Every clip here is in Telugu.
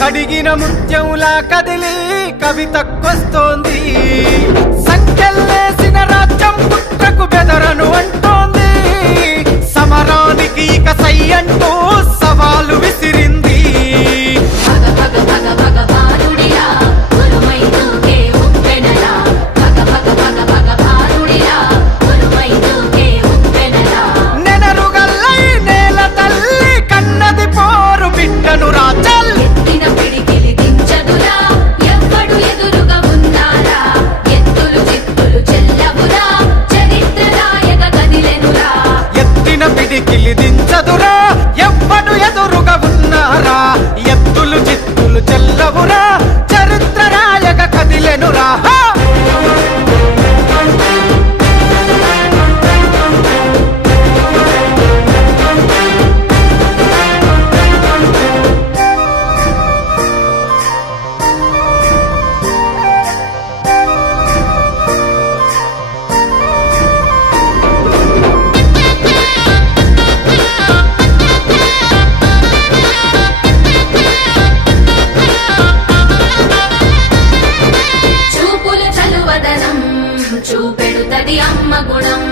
కడిగిన ముత్యంలా కదిలి కవితకొస్తోంది సంకెళ్ళేసిన రాజ్యం పుట్టకు బెదరను అంటోంది సమరానికి ఇక సై అంటూ సవాలు విసిరింది నెనరుగల్లై నేల తల్లి కన్నది పోరు బిడ్డను రాజల్ దించదురా ఎవ్వడు ఎదురుగా ఉన్నారా ఎత్తులు చిత్తులు చెల్లవురా చరిత్ర రాయక కదిలెనురా చూపెడుతది అమ్మ గుణం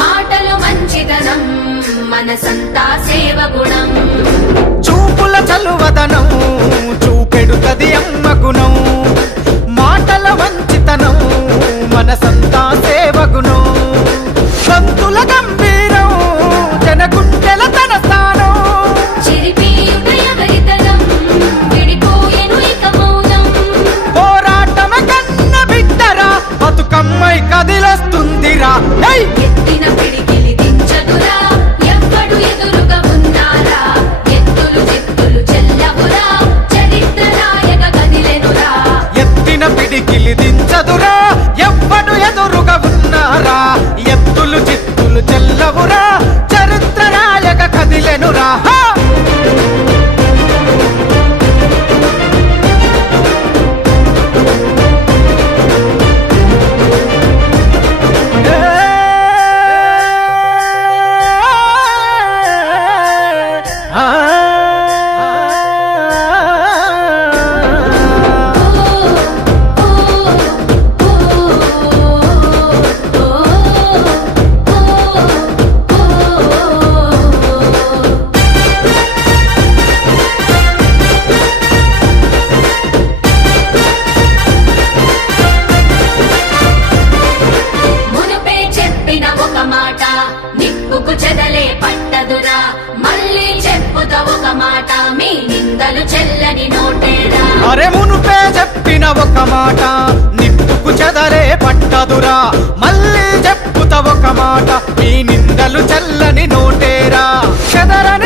మాటలు మంచిదనం మనసంతా సేవ గుణం చూపుల చలువదనం చూపెడుతది అమ్మ గుణం మాటల మంచితనం మనసంతా సేవ గుణం సంతుల గంభీరం జనగుండెల తన స్థానం చిరిపి ఎవరితనం విడిపోయేను ఇక మౌనం పోరాటమ కన్న బిడ్డరా బతుకమ్మై కదిలొస్తుందిరా ఎత్తిన పిడికిలి దించదురా ఎవ్వడు ఎదురుగా ఉన్నారా ఎత్తులు చిత్తులు చెల్లవురా చరిత్ర రాయక కదిలెనురా ఎత్తిన పిడికిలి దించదురా ఎవ్వడు ఎదురుగా ఉన్నారా ఎత్తులు చిత్తులు చెల్లవురా చరిత్ర రాయక కదిలెనురా నిప్పుకు చెదలే పట్టదురా మళ్ళీ చెప్పుత ఒక మాట మీ నిందలు చెల్లని నోటేరా అరే మునుపే చెప్పిన ఒక మాట నిప్పుకు చెదలే పట్టదురా మళ్ళీ చెప్పుత ఒక మాట మీ నిందలు చెల్లని నోటేరా చెదరని